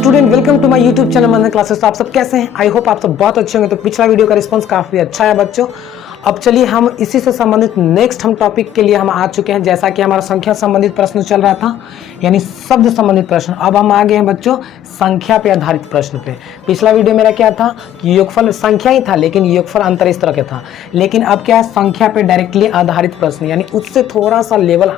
Student, welcome to my YouTube channel Manthan classes. तो आप सब कैसे हैं? आई होप आप सब बहुत अच्छे होंगे। तो पिछला वीडियो का रिस्पांस काफ़ी अच्छा है बच्चों। अब चलिए हम इसी से संबंधित नेक्स्ट हम टॉपिक के लिए हम आ चुके हैं। जैसा कि हमारा संख्या संबंधित प्रश्न चल रहा था, यानी शब्द संबंधित प्रश्न। अब हम आ गए हैं बच्चों संख्या पे आधारित प्रश्न पे। पिछला वीडियो मेरा क्या था कि योगफल संख्या ही था, लेकिन योगफल अंतर इस तरह के था। लेकिन अब क्या है, संख्या पे डायरेक्टली आधारित प्रश्न, यानी उससे थोड़ा सा लेवल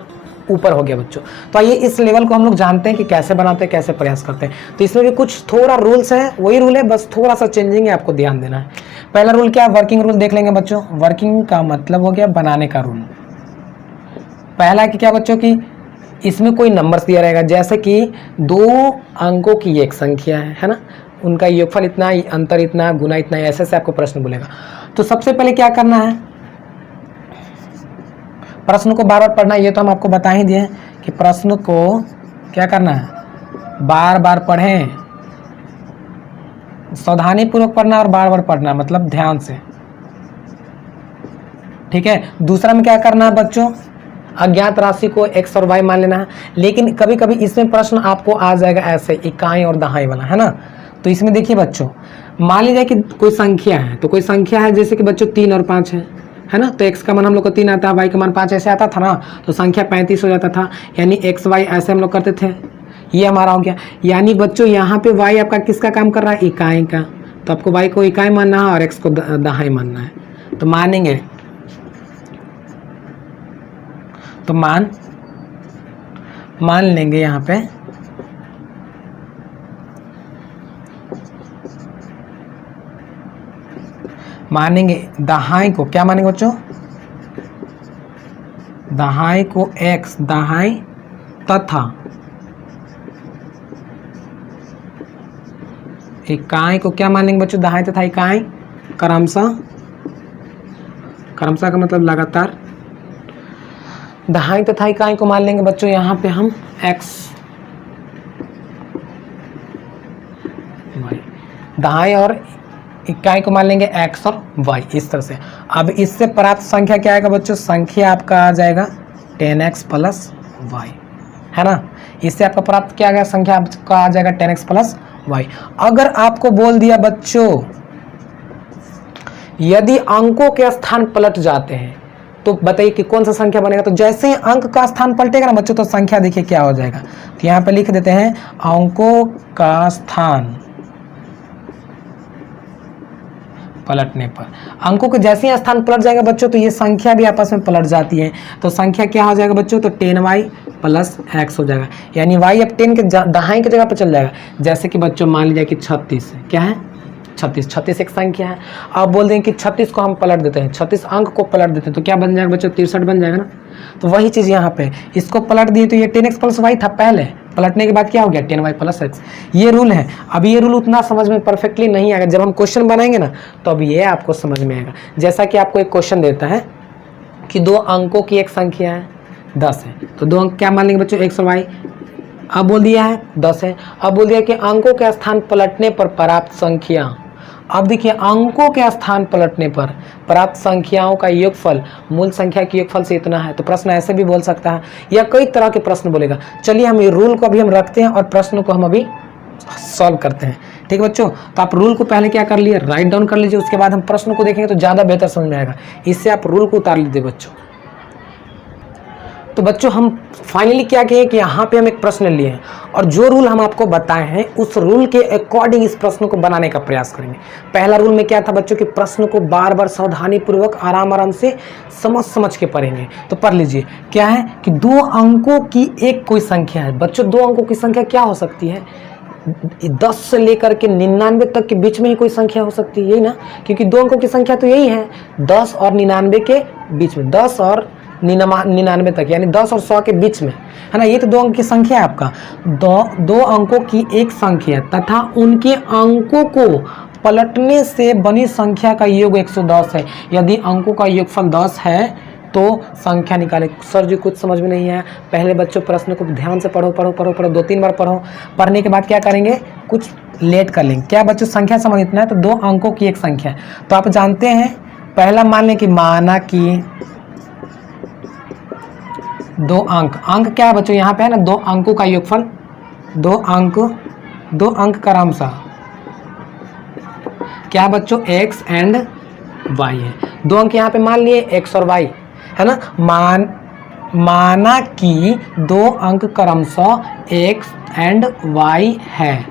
ऊपर हो गया बच्चों। तो आइए इस लेवल को हम लोग जानते हैं कि कैसे बनाते हैं, कैसे प्रयास करते हैं। तो इसमें भी कुछ थोड़ा रूल्स है, वही रूल है, बस थोड़ा सा चेंजिंग है, आपको ध्यान देना है। पहला रूल क्या है, वर्किंग रूल देख लेंगे बच्चों। वर्किंग का मतलब हो गया बनाने का रूल। पहला कि क्या बच्चों की इसमें कोई नंबर्स दिया रहेगा, जैसे कि 2 अंकों की एक संख्या है ना, उनका योगफल इतना, अंतर इतना, गुना इतना, ऐसे से आपको प्रश्न बोलेगा। तो सबसे पहले क्या करना है, प्रश्न को बार बार पढ़ना है। ये तो हम आपको बता ही दिए कि प्रश्न को क्या करना है, बार बार पढ़ें, सावधानी पूर्वक पढ़ना और बार बार पढ़ना, मतलब ध्यान से, ठीक है। दूसरा में क्या करना है बच्चों, अज्ञात राशि को x और y मान लेना है। लेकिन कभी कभी इसमें प्रश्न आपको आ जाएगा ऐसे इकाई और दहाई वाला, है ना। तो इसमें देखिए बच्चों, मान लीजिए कि कोई संख्या है, तो कोई संख्या है जैसे कि बच्चों 3 और 5 है ना। तो x का मान हम लोग को 3 आता है, y का मान 5 ऐसे आता था ना, तो संख्या 35 हो जाता था। यानी x y ऐसे हम लोग करते थे, ये हमारा हो गया। यानी बच्चों यहाँ पे y आपका किसका काम कर रहा है, इकाई का। तो आपको y को इकाई मानना है और x को दहाई मानना है। तो मानेंगे, तो मान लेंगे यहाँ पे मानेंगे दहाई को, क्या मानेंगे बच्चों, दहाई को x दहाई तथा इकाई को क्या मानेंगे बच्चों, दहाई तथा इकाई क्रमशः का मतलब लगातार। दहाई तथा इकाई को मान लेंगे बच्चों यहाँ पे हम x, y, दहाई और इकाई को मान लेंगे x और y, इस तरह से। अब इससे प्राप्त संख्या क्या आएगा बच्चों, संख्या आपका आ जाएगा 10x प्लस y, है ना। इससे आपका प्राप्त क्या आ गया, संख्या आपका आ जाएगा 10x प्लस y। अगर आपको बोल दिया बच्चों यदि अंकों के स्थान पलट जाते हैं, तो बताइए कि कौन सा संख्या बनेगा। तो जैसे ही अंक का स्थान पलटेगा ना बच्चों, तो संख्या देखिए क्या हो जाएगा। तो यहाँ पे लिख देते हैं अंकों का स्थान पलटने पर, अंकों के जैसे ही स्थान पलट जाएगा बच्चों, तो ये संख्या भी आपस में पलट जाती है। तो संख्या क्या हो जाएगा बच्चों, तो 10y प्लस x हो जाएगा। यानी y अब 10 के दहाई की जगह पर चल जाएगा। जैसे कि बच्चों मान लीजिए कि 36 क्या है, 36 एक संख्या है। अब बोल देंगे कि 36 को हम पलट देते हैं, 36 अंक को पलट देते हैं, तो क्या बन जाएगा बच्चों, 63 बन जाएगा ना। तो वही चीज़ यहाँ पे इसको पलट दिए, तो ये 10x प्लस y था पहले, पलटने के बाद क्या हो गया 10y प्लस x। ये रूल है। अब ये रूल उतना समझ में परफेक्टली नहीं आएगा, जब हम क्वेश्चन बनाएंगे ना तो अब ये आपको समझ में आएगा। जैसा कि आपको एक क्वेश्चन देता है कि 2 अंकों की एक संख्या है 10 है, तो 2 अंक क्या मान लेंगे बच्चों, x और y। अब बोल दिया है 10 है। अब बोल दिया कि अंकों के स्थान पलटने पर प्राप्त संख्या। अब देखिए अंकों के स्थान पलटने पर प्राप्त संख्याओं का योगफल मूल संख्या के योगफल से इतना है। तो प्रश्न ऐसे भी बोल सकता है, या कई तरह के प्रश्न बोलेगा। चलिए हम ये रूल को अभी हम रखते हैं और प्रश्न को हम अभी सॉल्व करते हैं, ठीक है बच्चों। तो आप रूल को पहले क्या कर लिए, राइट डाउन कर लीजिए, उसके बाद हम प्रश्न को देखेंगे तो ज़्यादा बेहतर समझ में आएगा। इससे आप रूल को उतार लीजिए बच्चों। तो बच्चों हम फाइनली क्या किए कि यहाँ पे हम एक प्रश्न लिए हैं और जो रूल हम आपको बताए हैं उस रूल के अकॉर्डिंग इस प्रश्न को बनाने का प्रयास करेंगे। पहला रूल में क्या था बच्चों कि प्रश्न को बार बार सावधानी पूर्वक आराम से समझ के पढ़ेंगे। तो पढ़ लीजिए, क्या है कि 2 अंकों की एक कोई संख्या है। बच्चों 2 अंकों की संख्या क्या हो सकती है, 10 से लेकर के 99 तक के बीच में ही कोई संख्या हो सकती है, यही ना, क्योंकि 2 अंकों की संख्या तो यही है 10 और 99 के बीच में, 10 और 99 तक, यानी 10 और 100 के बीच में, है ना। ये तो 2 अंक की संख्या है आपका। 2 अंकों की एक संख्या तथा उनके अंकों को पलटने से बनी संख्या का योग 110 है। यदि अंकों का योगफल 10 है तो संख्या निकाले। सर जी कुछ समझ में नहीं है। पहले बच्चों प्रश्न को ध्यान से पढ़ो 2-3 बार पढ़ो। पढ़ने के बाद क्या करेंगे, कुछ लेट कर लेंगे। क्या बच्चों संख्या समझ इतना है, तो 2 अंकों की एक संख्या। तो आप जानते हैं, पहला मान लें कि माना कि 2 अंक, अंक क्या है बच्चों यहाँ पे है ना, 2 अंकों का योगफल, 2 अंक दो अंक क्रमशः क्या बच्चों x एंड y है। दो अंक यहाँ पे मान लिए x और y है ना। माना कि दो अंक क्रमशः x एंड y है।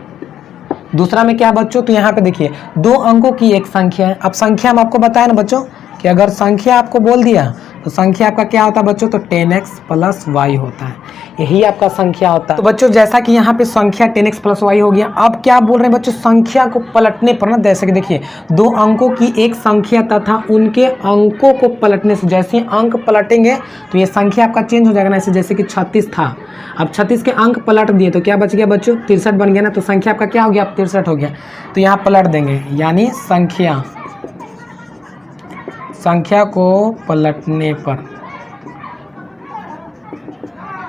दूसरा में क्या बच्चों, तो यहाँ पे देखिए दो अंकों की एक संख्या है। अब संख्या में आपको बताया ना बच्चों कि अगर संख्या आपको बोल दिया तो संख्या आपका क्या होता है बच्चों, तो 10x प्लस y होता है, यही आपका संख्या होता है। तो बच्चों जैसा कि यहाँ पे संख्या 10x प्लस y हो गया, अब क्या बोल रहे हैं बच्चों, संख्या को पलटने पर ना, जैसे कि देखिए दो अंकों की एक संख्या तथा उनके अंकों को पलटने से, जैसे अंक पलटेंगे तो ये संख्या आपका चेंज हो जाएगा ना। ऐसे जैसे कि 36 था, अब 36 के अंक पलट दिए तो क्या बच गया बच्चों, 63 बन गया ना। तो संख्या आपका क्या हो गया, अब 63 हो गया। तो यहाँ पलट देंगे, यानी संख्या को पलटने पर,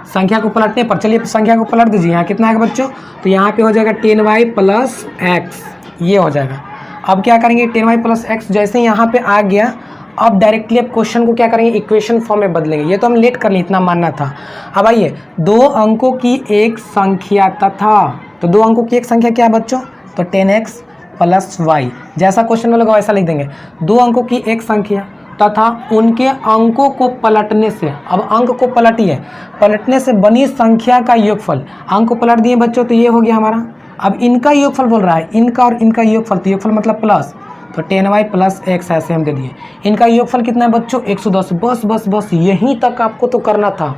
संख्या को पलटने पर, चलिए संख्या को पलट दीजिए। यहाँ कितना है बच्चों, तो यहाँ पे हो जाएगा 10y प्लस x, ये हो जाएगा। अब क्या करेंगे, 10y प्लस x जैसे यहाँ पे आ गया, अब डायरेक्टली अब क्वेश्चन को क्या करेंगे, इक्वेशन फॉर्म में बदलेंगे। ये तो हम लेट कर लिए, इतना मानना था। अब आइए, दो अंकों की एक संख्या तथा, तो दो अंकों की एक संख्या क्या है बच्चों, तो 10x प्लस y, जैसा क्वेश्चन में लगा वैसा लिख देंगे। दो अंकों की एक संख्या तथा उनके अंकों को पलटने से, अब अंक को पलटिए, पलटने से बनी संख्या का योगफल, अंक को पलट दिए बच्चों तो ये हो गया हमारा। अब इनका योगफल बोल रहा है, इनका और इनका योगफल, तो योगफल मतलब प्लस, तो 10y प्लस x ऐसे हम दे दिए। इनका योगफल कितना है बच्चों, 110। बस बस बस यहीं तक आपको तो करना था।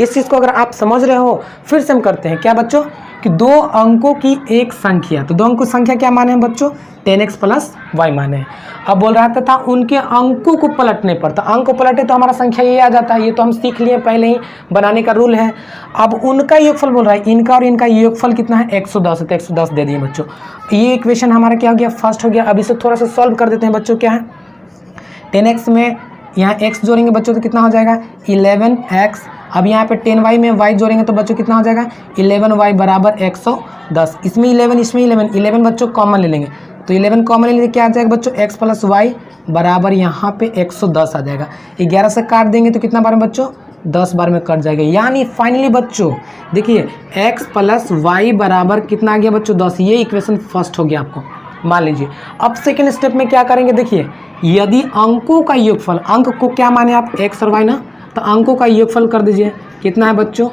इस चीज़ को अगर आप समझ रहे हो, फिर से हम करते हैं क्या बच्चों, कि दो अंकों की एक संख्या, तो दो अंकों की संख्या क्या माने हैं बच्चों, 10x प्लस y माने हैं। अब बोल रहा था उनके अंकों को पलटने पर, तो अंक को पलटे तो हमारा संख्या ये आ जाता है, ये तो हम सीख लिए पहले ही, बनाने का रूल है। अब उनका योगफल बोल रहा है, इनका और इनका योगफल कितना है, 110 है, तो 110 दे दिए बच्चों। ये इक्वेशन हमारा क्या हो गया, फर्स्ट हो गया। अब इसे थोड़ा सा सॉल्व कर देते हैं बच्चों। क्या है, 10x में यहाँ x जोड़ेंगे बच्चों तो कितना हो जाएगा, 11x। अब यहाँ पे 10y में y जोड़ेंगे तो बच्चों कितना हो जाएगा, 11y बराबर 110। इसमें 11, इसमें 11 बच्चों कॉमन ले लेंगे, तो 11 कॉमन ले लेंगे, क्या आ जाएगा बच्चों, x प्लस y बराबर यहाँ पे 110 आ जाएगा। 11 से काट देंगे तो कितना बार में बच्चों, 10 बार में कट जाएगा। यानी फाइनली बच्चों देखिए x प्लस y बराबर कितना आ गया बच्चों, 10। ये इक्वेशन फर्स्ट हो गया आपको, मान लीजिए। अब सेकेंड स्टेप में क्या करेंगे, देखिए यदि अंकों का योगफल, अंक को क्या माने आप, x और y ना, तो अंकों का योगफल कर दीजिए। कितना है बच्चों,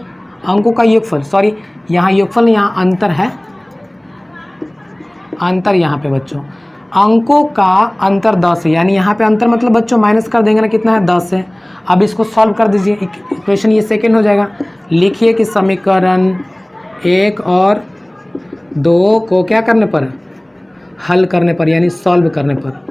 अंकों का योगफल, सॉरी यहाँ योगफल, यहाँ अंतर है, अंतर यहाँ पे बच्चों, अंकों का अंतर 10 है, यानी यहाँ पे अंतर मतलब बच्चों माइनस कर देंगे ना, कितना है 10 है। अब इसको सॉल्व कर दीजिए, इक्वेशन ये सेकेंड हो जाएगा। लिखिए कि समीकरण 1 और 2 को क्या करने पर, हल करने पर, यानी सॉल्व करने पर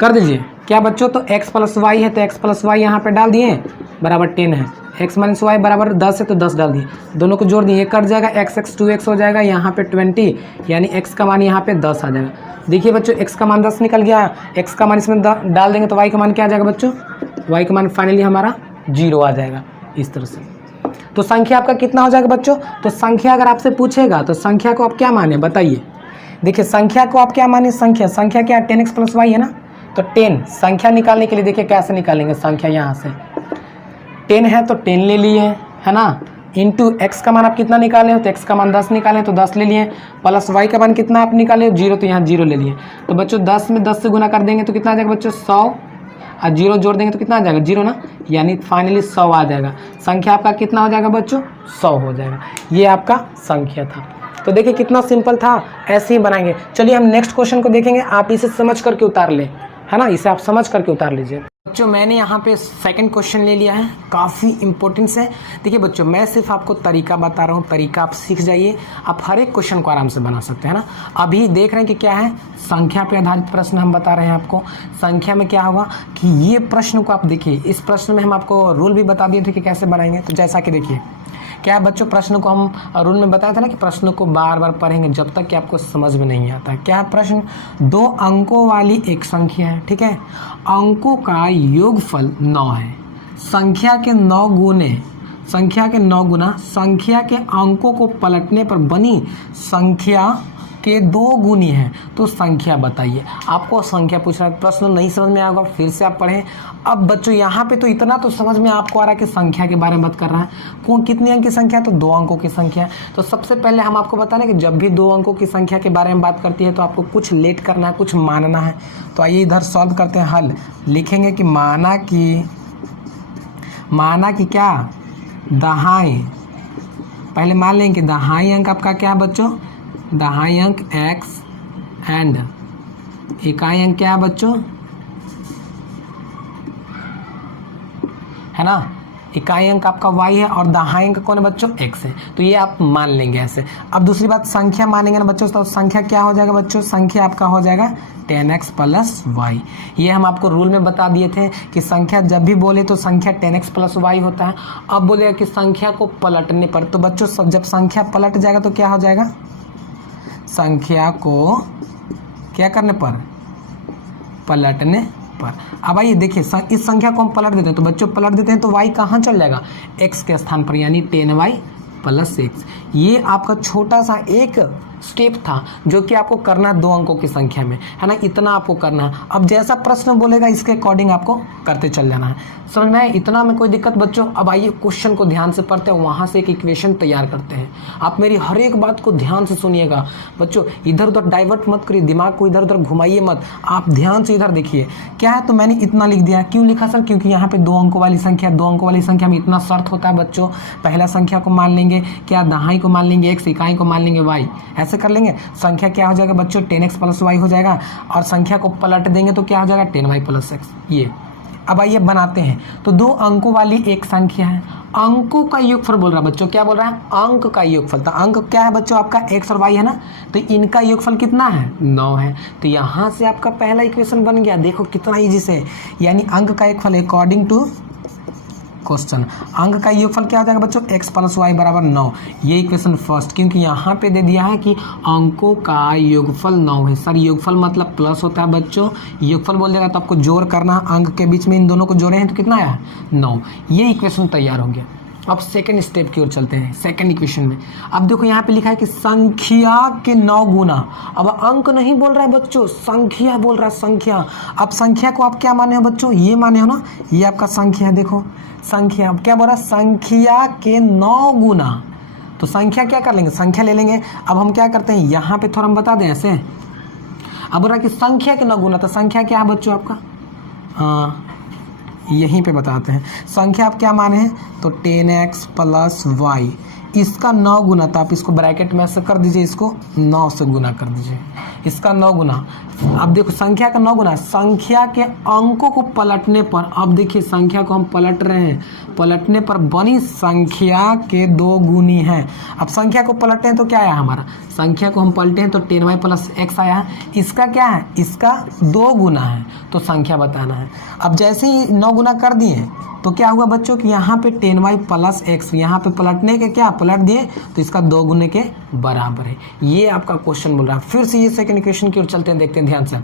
कर दीजिए। क्या बच्चों, तो x प्लस y है, तो x प्लस y यहाँ पे डाल दिए बराबर 10 है, x माइनस वाई बराबर 10 है तो 10 डाल दिए, दोनों को जोड़ दिए, कट जाएगा, x 2x हो जाएगा, यहाँ पे 20, यानी x का मान यहाँ पे 10 आ जाएगा। देखिए बच्चों x का मान 10 निकल गया, x का मान इसमें डाल देंगे तो y का मान क्या आ जाएगा बच्चों, y का मान फाइनली हमारा 0 आ जाएगा। इस तरह से तो संख्या आपका कितना हो जाएगा बच्चों, तो संख्या अगर आपसे पूछेगा तो संख्या को आप क्या माने बताइए। देखिए संख्या को आप क्या माने, संख्या क्या 10x प्लस वाई है ना, तो 10 संख्या निकालने के लिए देखिए कैसे निकालेंगे संख्या, यहाँ से 10 है तो 10 ले लिए है ना, इंटू x का मान आप कितना निकाले हो, तो x का मान 10 निकाले तो 10 ले लिए, प्लस y का मान कितना आप निकाले हो 0, तो यहाँ 0 ले लिए। तो बच्चों 10 में 10 से गुना कर देंगे तो कितना आ जाएगा बच्चों 100, और 0 जोड़ देंगे तो कितना आ जाएगा 0 ना, यानी फाइनली 100 आ जाएगा। संख्या आपका कितना हो जाएगा बच्चों 100 हो जाएगा। ये आपका संख्या था। तो देखिए कितना सिंपल था, ऐसे ही बनाएंगे। चलिए हम नेक्स्ट क्वेश्चन को देखेंगे, आप इसे समझ करके उतार लें, है ना, इसे आप समझ करके उतार लीजिए। बच्चों मैंने यहाँ पे सेकंड क्वेश्चन ले लिया है, काफ़ी इंपॉर्टेंस है। देखिए बच्चों मैं सिर्फ आपको तरीका बता रहा हूँ, तरीका आप सीख जाइए, आप हर एक क्वेश्चन को आराम से बना सकते हैं ना। अभी देख रहे हैं कि क्या है, संख्या पे आधारित प्रश्न हम बता रहे हैं आपको। संख्या में क्या होगा कि ये प्रश्न को आप देखिए, इस प्रश्न में हम आपको रूल भी बता दिए थे कि कैसे बनाएंगे। तो जैसा कि देखिए क्या बच्चों, प्रश्न को हम रूल में बताया था ना कि प्रश्न को बार बार पढ़ेंगे जब तक कि आपको समझ में नहीं आता। क्या है प्रश्न, 2 अंकों वाली एक संख्या है, ठीक है, अंकों का योगफल 9 है, संख्या के 9 गुना संख्या के अंकों को पलटने पर बनी संख्या के 2 गुनी है तो संख्या बताइए। आपको संख्या पूछ रहा है, प्रश्न नहीं समझ में आएगा फिर से आप पढ़ें। अब बच्चों यहाँ पे तो इतना तो समझ में आपको आ रहा है कि संख्या के बारे में बात कर रहा है। कौन कितने अंक की संख्या, तो 2 अंकों की संख्या। तो सबसे पहले हम आपको बता रहे हैं कि जब भी 2 अंकों की संख्या के बारे में बात करती है तो आपको कुछ लेट करना है, कुछ मानना है। तो आइए इधर सॉल्व करते हैं। हल लिखेंगे कि माना कि क्या, दहाई, पहले मान लेंगे कि दहाई अंक आपका क्या है बच्चों, दहाई अंक x एंड इकाई अंक क्या है बच्चों, है ना, इकाई अंक आपका y है और दहाई अंक कौन है बच्चों, x है। तो ये आप मान लेंगे ऐसे। अब दूसरी बात संख्या मानेंगे ना बच्चों, तो संख्या क्या हो जाएगा बच्चों, संख्या आपका हो जाएगा 10x प्लस वाई। ये हम आपको रूल में बता दिए थे कि संख्या जब भी बोले तो संख्या 10x प्लस वाई होता है। अब बोलेगा कि संख्या को पलटने पर, तो बच्चों सब जब संख्या पलट जाएगा तो क्या हो जाएगा, संख्या को क्या करने पर, पलटने पर। अब आइए देखिए इस संख्या को हम पलट देते हैं, तो बच्चों पलट देते हैं तो y कहाँ चल जाएगा, x के स्थान पर, यानी 10y प्लस x। ये आपका छोटा सा एक स्टेप था जो कि आपको करना है 2 अंकों की संख्या में, है ना, इतना आपको करना है। अब जैसा प्रश्न बोलेगा इसके अकॉर्डिंग आपको करते चल जाना है। समझ में आए, इतना में कोई दिक्कत बच्चों। अब आइए क्वेश्चन को ध्यान से पढ़ते हैं, वहाँ से एक इक्वेशन तैयार करते हैं। आप मेरी हर एक बात को ध्यान से सुनिएगा बच्चों, इधर उधर डाइवर्ट मत करिए, दिमाग को इधर उधर घुमाइए मत, आप ध्यान से इधर देखिए क्या है। तो मैंने इतना लिख दिया, क्यों लिखा सर, क्योंकि यहाँ पे 2 अंकों वाली संख्या, 2 अंकों वाली संख्या में इतना शर्त होता है बच्चों, पहला संख्या को मान लेंगे क्या, दहाई को मान लेंगे x, इकाई को मान लेंगे y, ऐसे कर लेंगे। संख्या क्या हो जाएगा बच्चों, 10x प्लस वाई हो जाएगा, और संख्या को पलट देंगे तो क्या हो जाएगा, 10y प्लस x। ये अब आइए बनाते हैं। तो 2 अंकों वाली एक संख्या है, अंकों का योगफल बोल रहा है बच्चों, क्या बोल रहा है, अंक का योगफल। तो अंक क्या है बच्चों आपका x और y है ना, तो इनका योगफल कितना है, 9 है। तो यहाँ से आपका पहला इक्वेशन बन गया, देखो कितना इजी से, यानी अंक का योगफल अकॉर्डिंग टू क्वेश्चन, अंक का योगफल क्या हो जाएगा बच्चों, x प्लस वाई बराबर 9। ये इक्वेशन फर्स्ट, क्योंकि यहाँ पे दे दिया है कि अंकों का योगफल 9 है। सर योगफल मतलब प्लस होता है बच्चों, योगफल बोल देगा तो आपको जोड़ करना, अंक के बीच में इन दोनों को जोड़े हैं तो कितना आया, 9। ये इक्वेशन तैयार हो गया। अब सेकंड स्टेप की ओर चलते हैं, सेकंड इक्वेशन में। अब देखो यहाँ पे लिखा है कि संख्या के 9 गुना, अब अंक नहीं बोल रहा है बच्चों, संख्या बोल रहा है, संख्या। अब संख्या को आप क्या माने हो बच्चों, ये माने हो ना, ये आपका संख्या है, देखो संख्या, अब क्या बोल रहा है, संख्या के 9 गुना। तो संख्या क्या कर लेंगे, संख्या ले लेंगे। अब हम क्या करते हैं, यहाँ पे थोड़ा हम बता दें ऐसे। अब बोल रहा है कि संख्या के 9 गुना, तो संख्या क्या है बच्चों आपका, हाँ यहीं पे बताते हैं। संख्या आप क्या माने हैं, तो 10x प्लस वाई, इसका 9 गुना, तो आप इसको ब्रैकेट में ऐसे कर दीजिए, इसको 9 से गुना कर दीजिए, इसका 9 गुना। अब देखो संख्या का 9 गुना, संख्या के अंकों को पलटने पर, अब देखिए संख्या को हम पलट रहे हैं, पलटने पर बनी संख्या के 2 गुनी है। अब संख्या को पलटे हैं तो क्या आया हमारा, संख्या को हम पलटे हैं तो 10y प्लस x आया है, इसका क्या है, इसका 2 गुना है, तो संख्या बताना है। अब जैसे ही 9 गुना कर दिए तो क्या हुआ बच्चों कि यहाँ पे 10y प्लस x, यहाँ पे पलटने के क्या पलट दिए तो इसका 2 गुने के बराबर है। ये आपका क्वेश्चन बोल रहा है। फिर से ये सेकंड इक्वेशन की ओर चलते हैं, देखते हैं ध्यान से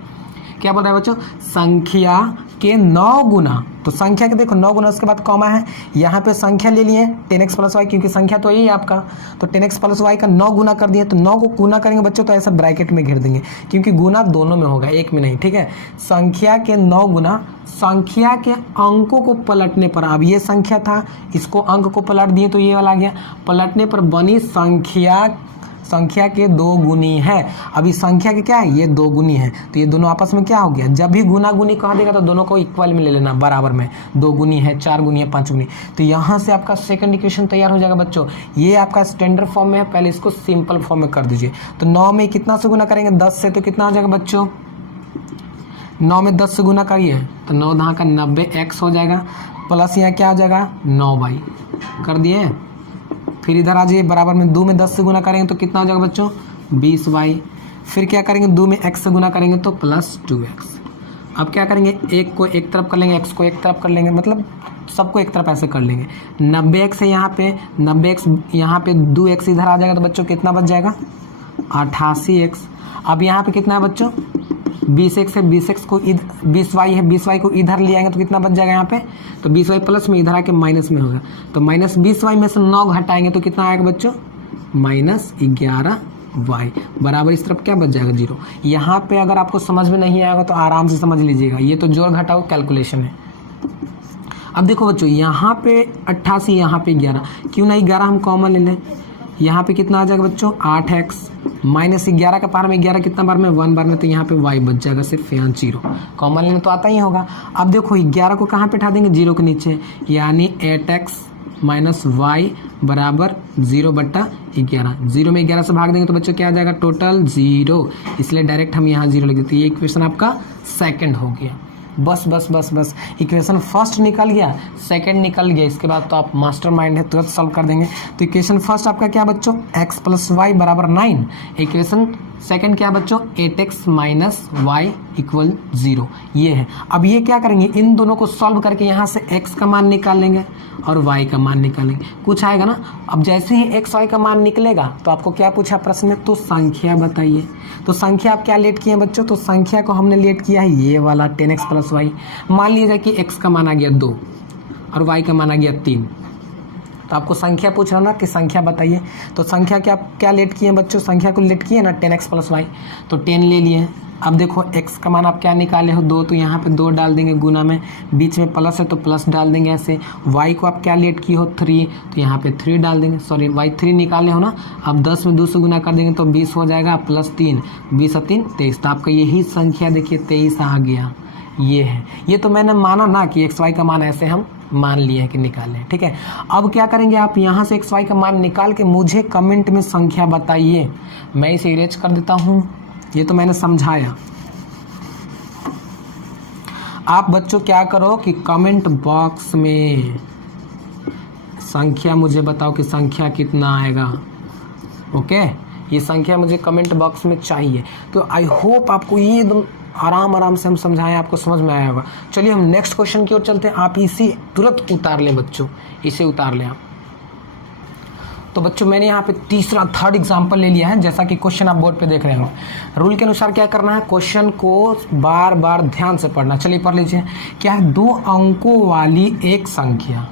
क्या बोल रहा है बच्चों, संख्या के 9 गुना, तो संख्या के देखो 9 गुना, उसके बाद कॉमा है, यहाँ पे संख्या ले लिए 10x प्लस वाई, क्योंकि संख्या तो यही है आपका, तो 10x प्लस वाई का 9 गुना कर दिए, तो 9 को गुना करेंगे बच्चों तो ऐसा ब्रैकेट में घेर देंगे, क्योंकि गुना दोनों में होगा, एक में नहीं, ठीक है। संख्या के 9 गुना, संख्या के अंकों को पलटने पर, अब ये संख्या था, इसको अंक को पलट दिए तो ये वाला आ गया, पलटने पर बनी संख्या के 2 गुनी है। अभी संख्या के क्या है, ये 2 गुनी है, तो ये दोनों आपस में क्या हो गया, जब भी गुना गुनी कहा देगा तो दोनों को इक्वल में ले लेना, बराबर में, 2 गुनी है, 4 गुनी है, 5 गुनी। तो यहाँ से आपका सेकंड इक्वेशन तैयार हो जाएगा बच्चों। ये आपका स्टैंडर्ड फॉर्म में है, पहले इसको सिंपल फॉर्म में कर दीजिए। तो 9 में कितना से गुना करेंगे, 10 से, तो कितना हो जाएगा बच्चों, 9 में 10 से गुना करिए तो 9 दहाँ का 90x हो जाएगा, प्लस यहाँ क्या हो जाएगा 9y कर दिए। फिर इधर आ जाइए, बराबर में 2 में 10 से गुना करेंगे तो कितना हो जाएगा बच्चों 20y। फिर क्या करेंगे, 2 में x से गुना करेंगे तो प्लस 2x। अब क्या करेंगे, एक को एक तरफ कर लेंगे, x को एक तरफ कर लेंगे, मतलब सबको एक तरफ ऐसे कर लेंगे। 90x है यहाँ पे, 90x यहाँ पे 2x इधर आ जाएगा तो बच्चों कितना बच जाएगा 88x। अब यहाँ पे कितना है बच्चों 20x है, 20x को 20y है, 20y को इधर ले आएंगे तो कितना बच जाएगा यहाँ पे, तो 20y प्लस में इधर आके माइनस में होगा, तो माइनस 20y में से 9 घटाएंगे तो कितना आएगा बच्चों -11 y बराबर इस तरफ क्या बच जाएगा 0। यहाँ पे अगर आपको समझ में नहीं आएगा तो आराम से समझ लीजिएगा, ये तो जोड़ घटाओ कैलकुलेशन है। अब देखो बच्चों, यहाँ पे 88, यहाँ पे 11, क्यों ना 11 हम कॉमन ले लें। यहाँ पे कितना आ जाएगा बच्चों 8x माइनस 11 का पावर में 11 कितना बार में 1 बार में, तो यहाँ पे y बच जाएगा सिर्फ यहाँ 0। कॉमन लेने तो आता ही होगा। अब देखो 11 को कहाँ पे उठा देंगे 0 के नीचे, यानी 8x माइनस y बराबर 0/11। 0 में 11 से भाग देंगे तो बच्चों क्या आ जाएगा टोटल 0, इसलिए डायरेक्ट हम यहाँ 0 लिख देते हैं। ये इक्वेशन आपका सेकंड हो गया। बस बस बस बस इक्वेशन फर्स्ट निकल गया, सेकंड निकल गया, इसके बाद तो आप मास्टरमाइंड है, तुरंत सॉल्व कर देंगे। तो इक्वेशन फर्स्ट आपका क्या बच्चों x + y बराबर 9। इक्वेशन सेकंड क्या बच्चों 8x माइनस y इक्वल 0, ये है। अब ये क्या करेंगे, इन दोनों को सॉल्व करके यहाँ से x का मान निकाल लेंगे और y का मान निकालेंगे, कुछ आएगा ना। अब जैसे ही x y का मान निकलेगा तो आपको क्या पूछा प्रश्न में, तो संख्या बताइए। तो संख्या आप क्या लेट किए हैं बच्चों, तो संख्या को हमने लेट किया है ये वाला 10x + y। मान लीजिए कि x का मान आ गया 2 और y का मान आ गया 3, तो आपको संख्या पूछ रहा ना कि संख्या बताइए। तो संख्या क्या लेट किए हैं बच्चों, संख्या को लेट किए ना 10x + y, तो 10 ले लिए। अब देखो x का मान आप क्या निकाले हो 2, तो यहाँ पे 2 डाल देंगे गुना में, बीच में प्लस है तो प्लस डाल देंगे ऐसे। y को आप क्या लेट किए हो 3, तो यहाँ पे 3 डाल देंगे, सॉरी y 3 निकाले हो ना। अब 10 में 2 से गुना कर देंगे तो 20 हो जाएगा, +3, 20 और 3 23। तो आपका यही संख्या देखिए 23 आ गया, ये है। ये तो मैंने माना ना कि x y का मान ऐसे हम मान लिए हैं कि निकालें, ठीक है। अब क्या करेंगे आप यहाँ से x y का मान निकाल के मुझे कमेंट में संख्या बताइए। मैं इसे इरेज कर देता हूँ, ये तो मैंने समझाया। आप बच्चों क्या करो कि कमेंट बॉक्स में संख्या मुझे बताओ कि संख्या कितना आएगा। ओके, ये संख्या मुझे कमेंट बॉक्स में चाहिए। तो आई होप आपको ये एकदम आराम से हम समझाएं, आपको समझ में आया होगा। चलिए हम नेक्स्ट क्वेश्चन की ओर चलते हैं। आप इसी तुरंत उतार लें बच्चों, इसे उतार लें आप। तो बच्चों मैंने यहाँ पे तीसरा थर्ड एग्जाम्पल ले लिया है, जैसा कि क्वेश्चन आप बोर्ड पे देख रहे हो। रूल के अनुसार क्या करना है, क्वेश्चन को बार बार ध्यान से पढ़ना। चलिए पढ़ लीजिए। क्या है, 2 अंकों वाली एक संख्या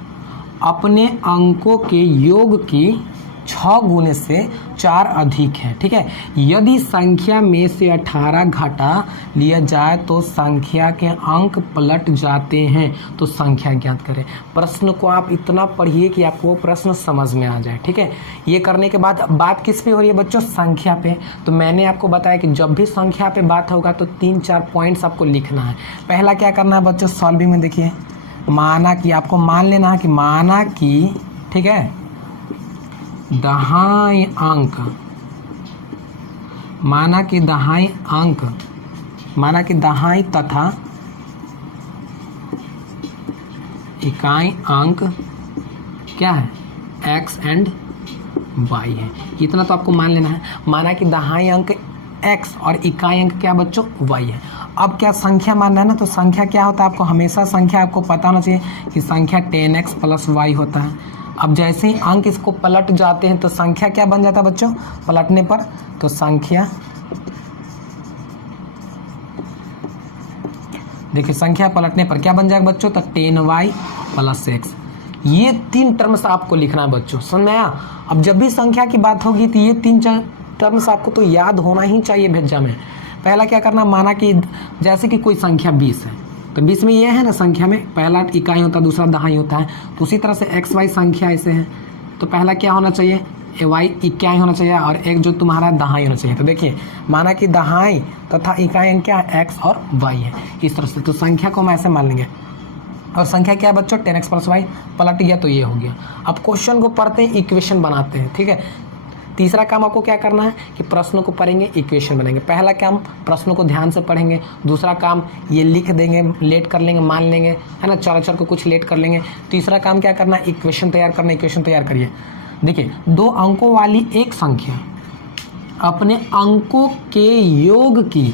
अपने अंकों के योग की 6 गुने से 4 अधिक है, ठीक है। यदि संख्या में से 18 घटा लिया जाए तो संख्या के अंक पलट जाते हैं, तो संख्या ज्ञात करें। प्रश्न को आप इतना पढ़िए कि आपको वो प्रश्न समझ में आ जाए, ठीक है। ये करने के बाद बात किस पे हो रही है बच्चों, संख्या पे। तो मैंने आपको बताया कि जब भी संख्या पे बात होगा तो 3-4 पॉइंट्स आपको लिखना है। पहला क्या करना है बच्चों, सॉल्विंग में देखिए, माना कि आपको मान लेना है कि माना कि, ठीक है, दहाई अंक, माना कि दहाई अंक, माना कि दहाई तथा इकाई अंक क्या है, x एंड y है। इतना तो आपको मान लेना है। माना कि दहाई अंक x और इकाई अंक क्या बच्चों y है। अब क्या संख्या मानना है ना, तो संख्या क्या होता है, आपको हमेशा संख्या आपको पता होना चाहिए कि संख्या 10x + y होता है। अब जैसे ही अंक इसको पलट जाते हैं तो संख्या क्या बन जाता है बच्चों, पलटने पर, तो संख्या देखिए, संख्या पलटने पर क्या बन जाएगा बच्चों, तो 10y + x। ये 3 टर्म्स आपको लिखना है बच्चों, समझ में आया। अब जब भी संख्या की बात होगी तो ये 3 टर्म्स आपको तो याद होना ही चाहिए भेजा में। पहला क्या करना, माना कि जैसे कि कोई संख्या 20 है, तो 20 में ये है ना, संख्या में पहला इकाई होता है, दूसरा दहाई होता है। तो उसी तरह से x y संख्या ऐसे है, तो पहला क्या होना चाहिए, y इकाई होना चाहिए और एक जो तुम्हारा दहाई होना चाहिए। तो देखिए, माना कि दहाई तथा इकाई क्या है, x और y है, इस तरह से। तो संख्या को हम ऐसे मान लेंगे, और संख्या क्या है बच्चों 10x + y, पलट गया तो ये हो गया। अब क्वेश्चन को पढ़ते हैं, इक्वेशन बनाते हैं, ठीक है। तीसरा काम आपको क्या करना है कि प्रश्न को पढ़ेंगे, इक्वेशन बनाएंगे। पहला काम प्रश्न को ध्यान से पढ़ेंगे, दूसरा काम ये लिख देंगे, लेट कर लेंगे, मान लेंगे, है ना, चर को कुछ लेट कर लेंगे। तीसरा काम क्या करना है, इक्वेशन तैयार करना। इक्वेशन तैयार करिए। देखिए, 2 अंकों वाली एक संख्या अपने अंकों के योग की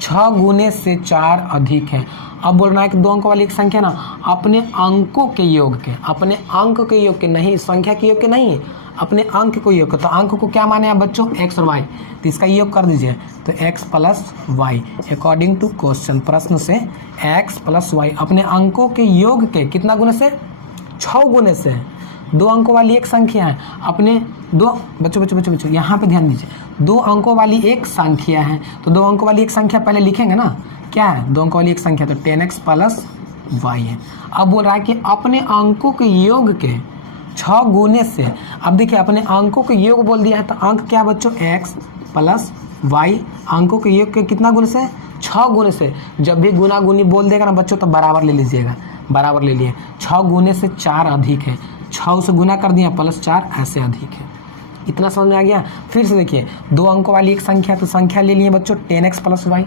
6 गुने से 4 अधिक है। अब बोलना है कि 2 अंकों वाली एक संख्या ना अपने अंकों के योग के, अपने अंक के योग के नहीं, संख्या के योग के नहीं, अपने अंक को योग। तो अंक को क्या माने आप बच्चों, x और y, तो इसका योग कर दीजिए। तो x + y according to question, प्रश्न से x + y अपने अंकों के योग के कितना गुने से, 6 गुने से। 2 अंकों वाली एक संख्या है, अपने दो बच्चों यहाँ पे ध्यान दीजिए, 2 अंकों वाली एक संख्या है, तो 2 अंकों वाली एक संख्या पहले लिखेंगे ना, क्या है 2 अंकों वाली एक संख्या, तो 10x प्लस y है। अब बोल रहा है कि अपने अंकों के योग के 6 गुने से, अब देखिए अपने अंकों के योग बोल दिया है, तो अंक क्या बच्चों x प्लस y, अंकों के योग के कितना गुने से, 6 गुने से। जब भी गुना गुनी बोल देगा ना बच्चों तो बराबर ले लीजिएगा, बराबर ले लिए, 6 गुने से 4 अधिक है, 6 से गुना कर दिया प्लस 4 ऐसे अधिक है। इतना समझ में आ गया। फिर से देखिए 2 अंकों वाली एक संख्या, तो संख्या ले लिए बच्चों 10x प्लस वाई,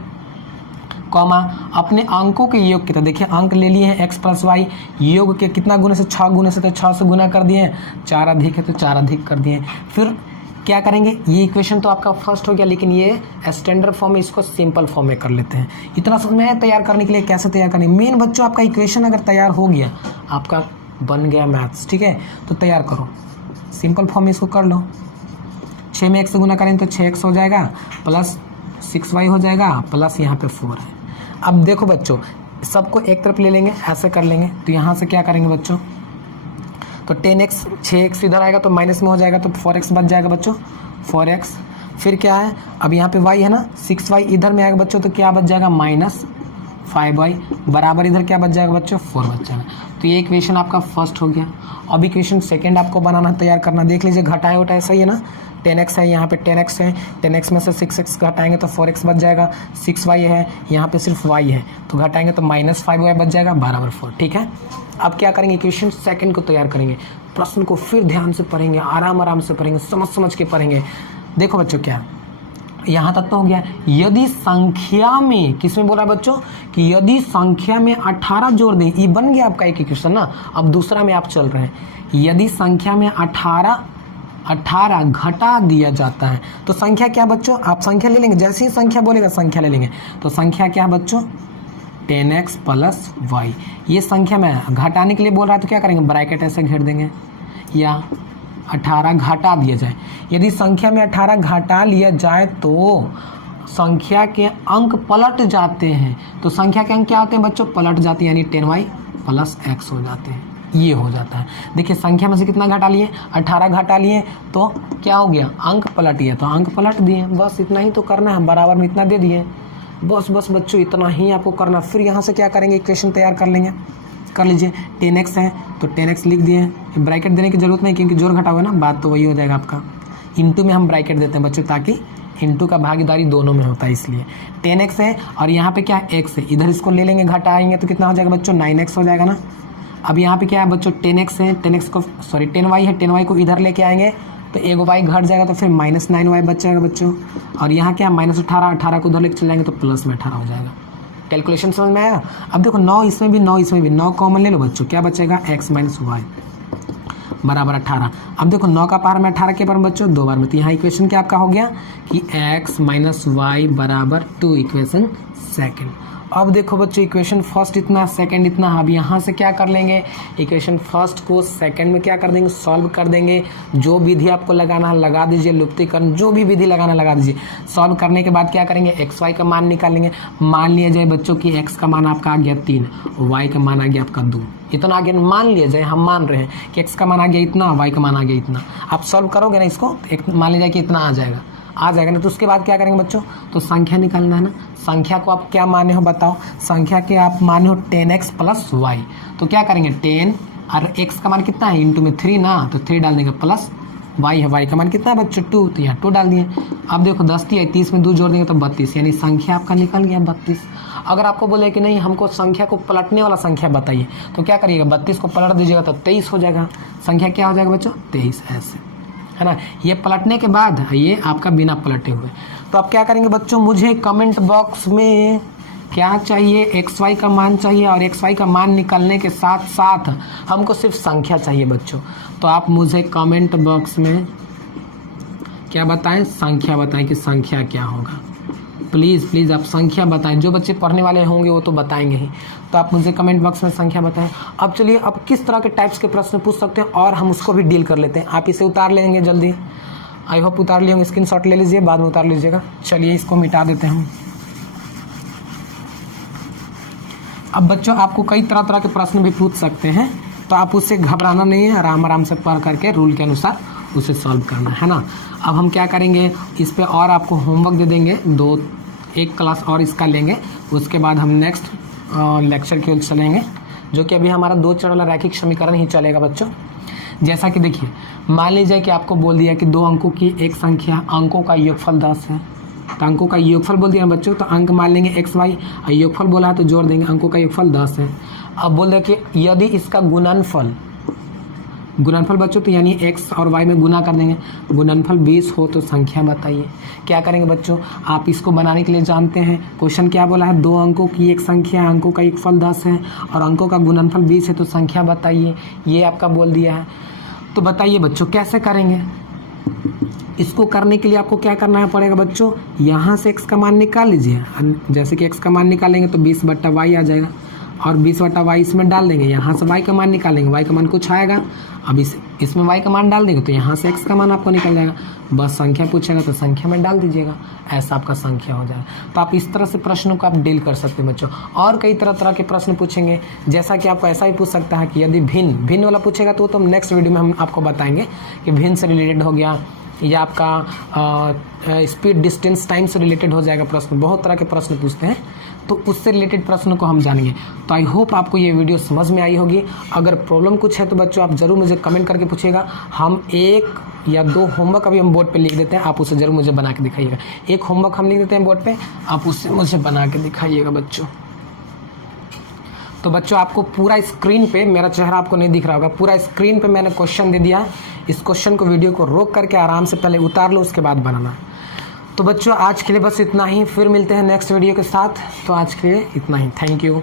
कॉमा अपने अंकों के योग के, तो देखिए अंक ले लिए हैं x प्लस वाई, योग के कितना गुने से, 6 गुने से, तो 6 से गुना कर दिए, 4 अधिक है तो 4 अधिक कर दिए। फिर क्या करेंगे, ये इक्वेशन तो आपका फर्स्ट हो गया, लेकिन ये स्टैंडर्ड फॉर्म में, इसको सिंपल फॉर्म में कर लेते हैं। इतना समझ में है तैयार करने के लिए कैसे तैयार करनी। मेन बच्चों आपका इक्वेशन अगर तैयार हो गया, आपका बन गया मैथ्स, ठीक है, तो तैयार करो, सिंपल फॉर्म में इसको कर लो। 6 में 1 से गुना करेंगे तो 6x हो जाएगा, प्लस 6y हो जाएगा, प्लस यहाँ पे 4 है। अब देखो बच्चों, सबको एक तरफ ले लेंगे, ऐसे कर लेंगे, तो यहाँ से क्या करेंगे बच्चों, तो 10x, 6x इधर आएगा तो माइनस में हो जाएगा, तो 4x बच जाएगा बच्चों, 4x। फिर क्या है, अब यहाँ पे y है ना, 6y इधर में आएगा बच्चों, तो क्या बच जाएगा माइनस 5y, बराबर इधर क्या बच जाएगा बच्चों, 4 बच जाएगा। तो ये इक्वेशन आपका फर्स्ट हो गया। अब इक्वेशन सेकंड आपको बनाना, तैयार करना, देख लीजिए घटाए उठाए सही है ना, 10x है, यहाँ पे 10x है, 10x में से 6x घटाएंगे तो 4x बच जाएगा, 6y है, यहाँ पे सिर्फ y है, तो घटाएंगे तो माइनस 5y बच जाएगा, बराबर 4, ठीक है। अब क्या करेंगे, इक्वेशन सेकंड को तैयार करेंगे, प्रश्न को फिर ध्यान से पढ़ेंगे, आराम आराम से पढ़ेंगे, समझ के पढ़ेंगे। देखो बच्चों क्या, यहाँ तक तो हो गया। यदि संख्या में, किसमें बोला बच्चों, कि यदि संख्या में 18 जोड़ दें, ये बन गया आपका एक इक्वेशन ना। अब दूसरा में आप चल रहे हैं, यदि संख्या में 18 घटा दिया जाता है, तो संख्या क्या बच्चों, आप संख्या ले लेंगे, जैसे ही संख्या बोलेगा संख्या ले लेंगे, तो संख्या क्या है बच्चों, 10x प्लस वाई। ये संख्या में घटाने के लिए बोल रहा है, तो क्या करेंगे, ब्रैकेट ऐसे घेर देंगे, या 18 घटा दिया जाए। यदि संख्या में 18 घटा लिया जाए तो संख्या के अंक पलट जाते हैं, तो संख्या के अंक क्या होते हैं बच्चों, पलट जाते हैं, यानी 10y प्लस x हो जाते हैं, ये हो जाता है। देखिए संख्या में से कितना घटा लिए, 18 घटा लिए, तो क्या हो गया, अंक पलट गया, तो अंक पलट दिए, बस इतना ही तो करना है, बराबर में इतना दे दिए, बस बच्चों इतना ही आपको करना। फिर यहाँ से क्या करेंगे, इक्वेशन तैयार कर लेंगे, कर लीजिए। 10x है तो 10x लिख दिए, ब्रैकेट देने की जरूरत नहीं, क्योंकि जोड़ घटा हुआ ना, बात तो वही हो जाएगा आपका। इंटू में हम ब्रैकेट देते हैं बच्चों, ताकि इंटू का भागीदारी दोनों में होता है, इसलिए 10x है, और यहाँ पे क्या है, x है, इधर इसको ले लेंगे, घटाएंगे तो कितना हो जाएगा बच्चों, 9x हो जाएगा ना। अब यहाँ पे क्या है बच्चों, 10x है, 10y है, 10y को इधर लेके आएंगे तो एक y घट जाएगा, तो फिर माइनस 9y बच जाएगा बच्चों। और यहाँ क्या है, माइनस 18 को उधर लेके चल जाएंगे तो प्लस में 18 हो जाएगा। कैलकुलेशन समझ में आया। अब देखो 9 इसमें भी, 9 इसमें भी, 9 कॉमन ले लो बच्चों, क्या बचेगा, x माइनस वाई बराबर 18। अब देखो 9 का पावर में 18 के बार में बच्चों 2 बार में, तो यहाँ इक्वेशन क्या आपका हो गया कि x माइनस वाई बराबर 2, इक्वेशन सेकंड। अब देखो बच्चों इक्वेशन फर्स्ट इतना, सेकंड इतना, अब यहाँ से क्या कर लेंगे, इक्वेशन फर्स्ट को सेकंड में क्या कर देंगे, सॉल्व कर देंगे। जो विधि आपको लगाना है लगा दीजिए, लुप्तीकरण जो भी विधि लगाना लगा दीजिए। सॉल्व करने के बाद क्या करेंगे, एक्स वाई का मान निकालेंगे। मान लिया जाए बच्चों कि एक्स का मान आपका आ गया 3, वाई का मान आ गया आपका 2, इतना आगे मान लिया जाए, हम मान रहे हैं कि एक्स का मान आ गया इतना, वाई का मान आ गया इतना। आप सॉल्व करोगे ना इसको, एक मान लिया जाए कि इतना आ जाएगा ना, तो उसके बाद क्या करेंगे बच्चों, तो संख्या निकालना है ना। संख्या को आप क्या माने हो बताओ, संख्या के आप माने हो 10x प्लस वाई, तो क्या करेंगे 10 और x का मान कितना है, इंटू में 3 ना, तो 3 डाल देंगे, प्लस y है, y का मान कितना है बच्चों 2, तो यहाँ 2 डाल दिए। अब देखो 10 थी 30 में 2 जोड़ देंगे तो 32, यानी संख्या आपका निकल गया 32। अगर आपको बोले कि नहीं हमको संख्या को पलटने वाला संख्या बताइए, तो क्या करिएगा, 32 को पलट दीजिएगा तो 23 हो जाएगा। संख्या क्या हो जाएगा बच्चों, 23, ऐसे है ना। ये पलटने के बाद ये आपका बिना पलटे हुए। तो आप क्या करेंगे बच्चों, मुझे कमेंट बॉक्स में क्या चाहिए, एक्स वाई का मान चाहिए, और एक्स वाई का मान निकलने के साथ साथ हमको सिर्फ संख्या चाहिए बच्चों। तो आप मुझे कमेंट बॉक्स में क्या बताएं, संख्या बताएं कि संख्या क्या होगा। प्लीज़ आप संख्या बताएं, जो बच्चे पढ़ने वाले होंगे वो तो बताएंगे ही। तो आप मुझे कमेंट बॉक्स में संख्या बताएं। अब चलिए, अब किस तरह के टाइप्स के प्रश्न पूछ सकते हैं और हम उसको भी डील कर लेते हैं। आप इसे उतार लेंगे जल्दी, आई होप उतार लिए होंगे, स्क्रीनशॉट ले लीजिए, बाद में उतार लीजिएगा। चलिए इसको मिटा देते हैं। अब बच्चों आपको कई तरह के प्रश्न भी पूछ सकते हैं, तो आप उससे घबराना नहीं है, आराम आराम से पढ़ करके रूल के अनुसार उसे सॉल्व करना है ना। अब हम क्या करेंगे, इस पे और आपको होमवर्क दे देंगे, एक क्लास और इसका लेंगे, उसके बाद हम नेक्स्ट लेक्चर की ओर चलेंगे, जो कि अभी हमारा 2 चर वाला रैखिक समीकरण ही चलेगा बच्चों। जैसा कि देखिए, मान लीजिए कि आपको बोल दिया कि 2 अंकों की एक संख्या, अंकों का योगफल 10 है, तो अंकों का योगफल बोल दिया बच्चों, तो अंक मान लेंगे एक्स वाई, योगफल बोला है तो जोड़ देंगे, अंकों का योगफल 10 है। अब बोल रहे कि यदि इसका गुणनफल बच्चों, तो यानी x और y में गुना कर देंगे, गुणनफल 20 हो तो संख्या बताइए। क्या करेंगे बच्चों, आप इसको बनाने के लिए जानते हैं क्वेश्चन क्या बोला है, 2 अंकों की एक संख्या, अंकों का योगफल 10 है और अंकों का गुणनफल 20 है तो संख्या बताइए, ये आपका बोल दिया है। तो बताइए बच्चों कैसे करेंगे। इसको करने के लिए आपको क्या करना पड़ेगा बच्चों, यहाँ से x का मान निकाल लीजिए, जैसे कि x का मान निकालेंगे तो 20/y आ जाएगा और 20/y इसमें डाल देंगे, यहाँ से y का मान निकालेंगे, y का मान कुछ आएगा, अब इसमें y का मान डाल देंगे तो यहाँ से x का मान आपको निकल जाएगा, बस संख्या पूछेगा तो संख्या में डाल दीजिएगा, ऐसा आपका संख्या हो जाएगा। तो आप इस तरह से प्रश्नों को आप डील कर सकते हैं बच्चों। और कई तरह के प्रश्न पूछेंगे, जैसा कि आपको ऐसा ही पूछ सकता है कि यदि भिन्न वाला पूछेगा तो हम नेक्स्ट वीडियो में हम आपको बताएंगे कि भिन्न से रिलेटेड हो गया या आपका स्पीड डिस्टेंस टाइम से रिलेटेड हो जाएगा प्रश्न, बहुत तरह के प्रश्न पूछते हैं, तो उससे रिलेटेड प्रश्नों को हम जानेंगे। तो आई होप आपको ये वीडियो समझ में आई होगी। अगर प्रॉब्लम कुछ है तो बच्चों आप ज़रूर मुझे कमेंट करके पूछिएगा, हम 1 या 2 होमवर्क अभी हम बोर्ड पे लिख देते हैं, आप उसे ज़रूर मुझे बना के दिखाइएगा। एक होमवर्क हम लिख देते हैं बोर्ड पे, आप उससे मुझे बना के दिखाइएगा बच्चों। तो बच्चों आपको पूरा स्क्रीन पे, मेरा चेहरा आपको नहीं दिख रहा होगा, पूरा स्क्रीन पे मैंने क्वेश्चन दे दिया है। इस क्वेश्चन को वीडियो को रोक करके आराम से पहले उतार लो, उसके बाद बनाना। तो बच्चों आज के लिए बस इतना ही, फिर मिलते हैं नेक्स्ट वीडियो के साथ। तो आज के लिए इतना ही, थैंक यू।